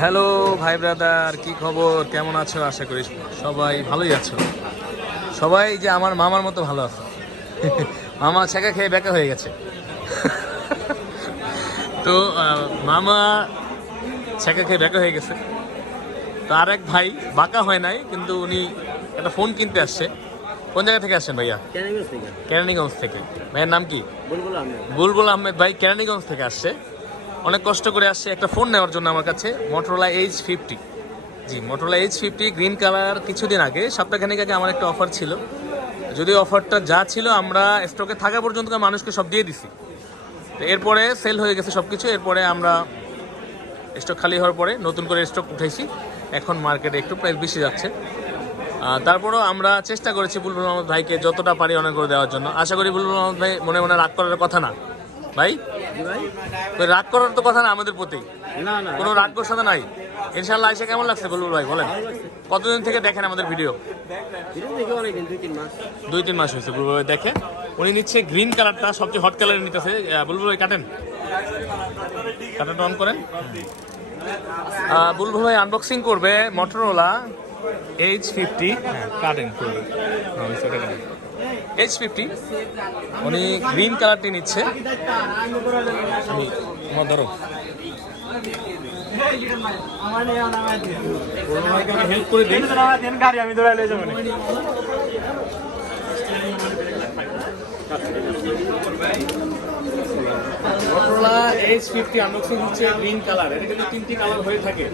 Hello ভাই brother, কি খবর? কেমন আছো? আশা করি সবাই ভালোই আছো। সবাই যে আমার মামার মতো ভালো আছো। মামা ছেঁকা খেয়ে বেঁকা হয়ে গেছে। তো মামা ছেঁকা খেয়ে বেঁকা হয়ে গেছে। তো আর এক ভাই বাঁকা হয় নাই, কিন্তু উনি একটা ফোন কিনতে আসছে। কোন জায়গা থেকে আসছেন ভাইয়া? কেরানীগঞ্জ থেকে। ভাইয়ের নাম কি? বুলবুল আহমেদ ভাই কেরানীগঞ্জ থেকে আসছে। অনেক কষ্ট করে আসছে একটা ফোন নেওয়ার জন্য আমার কাছে, মোটরোলা H50। জি, মোটরোলা H50 গ্রিন কালার। কিছুদিন আগে, সপ্তাহখানেক আগে আমার একটা অফার ছিল। যদি অফারটা যা ছিল আমরা স্টকে থাকা পর্যন্ত মানুষকে সব দিয়ে দিছি। তো এরপরে সেল হয়ে গেছে সব কিছু। এরপরে আমরা স্টক খালি হওয়ার পরে নতুন করে স্টক উঠাইছি। এখন মার্কেটে একটু প্রাইস বেশি যাচ্ছে। তারপরেও আমরা চেষ্টা করেছি বুলবুল আহমদ ভাইকে যতটা পারি অনেক করে দেওয়ার জন্য। আশা করি বুলবুল আহমদ ভাই মনে মনে রাগ করার কথা না। ভাই রাগ করার তো কথা না আমাদের প্রতি, কোনো রাগ করছে নাই। ইনশাল্লাহ আইসা কেমন লাগছে বুলবুল ভাই বলেন? কতদিন থেকে দেখেন আমাদের ভিডিও? 2-3 মাস হয়েছে বুলবুল ভাই দেখে। উনি নিচ্ছে গ্রিন কালারটা, সবচেয়ে হট কালার নিতেছে। বুলবুল ভাই কাটেন, কাটাটা অন করেন। বুলবুল ভাই আনবক্সিং করবে মোটরোলা H50। কাটেন H50। উনি গ্রিন কালারটি নিচ্ছে। আমি আমার ধরো হেল্প করে দিই। আমি দৌড়াই লেগে যাবো। মোটরোলা H50 আনবক্সিং হচ্ছে গ্রিন কালার। এটা কিন্তু 3টি কালার হয়ে থাকে।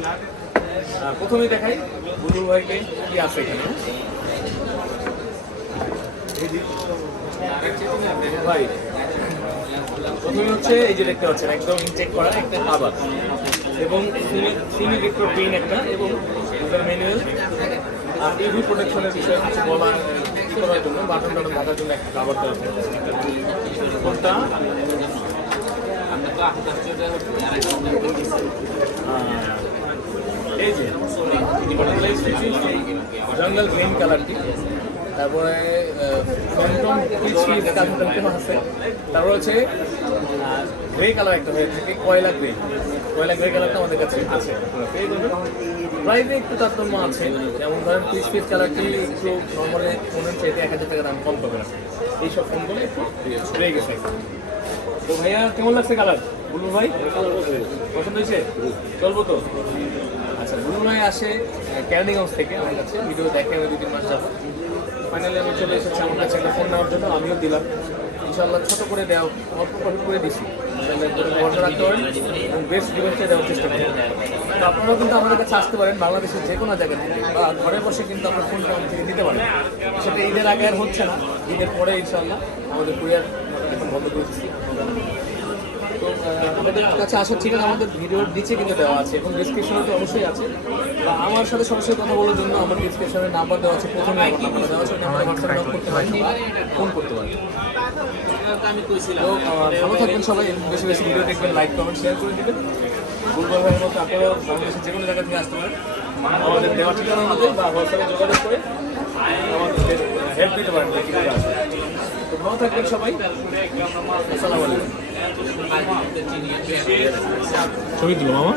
প্রথমে দেখাই বুলবুল ভাইকে কি আছে এখানে। ভাই প্রথমে হচ্ছে এই যে দেখতে পাচ্ছেন একদম ইনটেক করা একটা কাভার, এবং সিমি ভেক্টর পেইন একটা, এবং ম্যানুয়াল আর ইভি প্রোটেকশনের বিষয়ে কিছু বলার করার জন্য বাটন টাটন থাকার জন্য একটা কাভার দেওয়া আছে। ফোনটা এই যে জঙ্গল গ্রিন কালারটি, তারপরে ফ্যান্টম আছে, তারপরে হচ্ছে গ্রে কালার একটা হয়ে থাকে, কয়লা গ্রে কালারটা আমাদের কাছে আছে। প্রাইসে একটু তারতম্য আছে, যেমন ধরেন পিস কালারটি একটু নর্মালি ফোনের চাইতে 1000 টাকা দাম কম পাবে না। এইসব ফোনগুলো একটু রয়ে গেছে। তো ভাইয়া কেমন লাগছে কালার? বুলবুল ভাই পছন্দ হয়েছে? চলবো তো? আচ্ছা, বুলবুল ভাই আসে কেরানীগঞ্জ থেকে আমার কাছে, ভিডিও দেখে আমি 2-3 মাস যাবো। ফাইনালি আমি চলে এসেছি আমার কাছে একটা ফোন নেওয়ার জন্য। আমিও দিলাম ইনশাল্লাহ, ছোটো করে দেওয়া, অল্প প্রফিট করে দিচ্ছি। অর্ডার রাখতে পারেন এবং বেস্ট ডিভাইসটা দেওয়ার চেষ্টা করেন। তো আপনারাও কিন্তু আমাদের কাছে আসতে পারেন, বাংলাদেশের যে কোনো জায়গা থেকে, বা ঘরে বসে কিন্তু আপনার ফোনটা আমাদের থেকে নিতে পারেন। সেটা ঈদের আগে আর হচ্ছে না, ঈদের পরে ইনশাল্লাহ আমাদের কুরিয়ার এখন বন্ধ করে দিচ্ছি। তো আমাদের কাছে আসার ঠিকানা আমাদের ভিডিওর নিচে কিন্তু দেওয়া আছে, এবং ডিসক্রিপশনে তো অবশ্যই আছে। বা আমার সাথে সরাসরি কথা বলার জন্য আমার ডিসক্রিপশনের নাম্বার দেওয়া আছে, প্রথমে আমার নাম্বার দেওয়া আছে, নাম্বারে হোয়াটসঅ্যাপ নক করতে পারেন বা ফোন করতে পারেন। তো ভালো থাকবেন সবাই, বেশি বেশি ভিডিও দেখবেন, লাইক কমেন্ট শেয়ার করে দেবেন। বুলবুল ভাইয়ের মতো আপনারাও বাংলাদেশের যে কোনো জায়গা থেকে আসতে পারেন, আমাদের দেওয়ার ঠিকানা অনুযায়ী বা হোয়াটসঅ্যাপে যোগাযোগ করে আমাদের হেল্প দিতে পারেন। তো ভালো থাকবেন সবাই, আসসালামু আলাইকুম। ছবি তুলো মামা।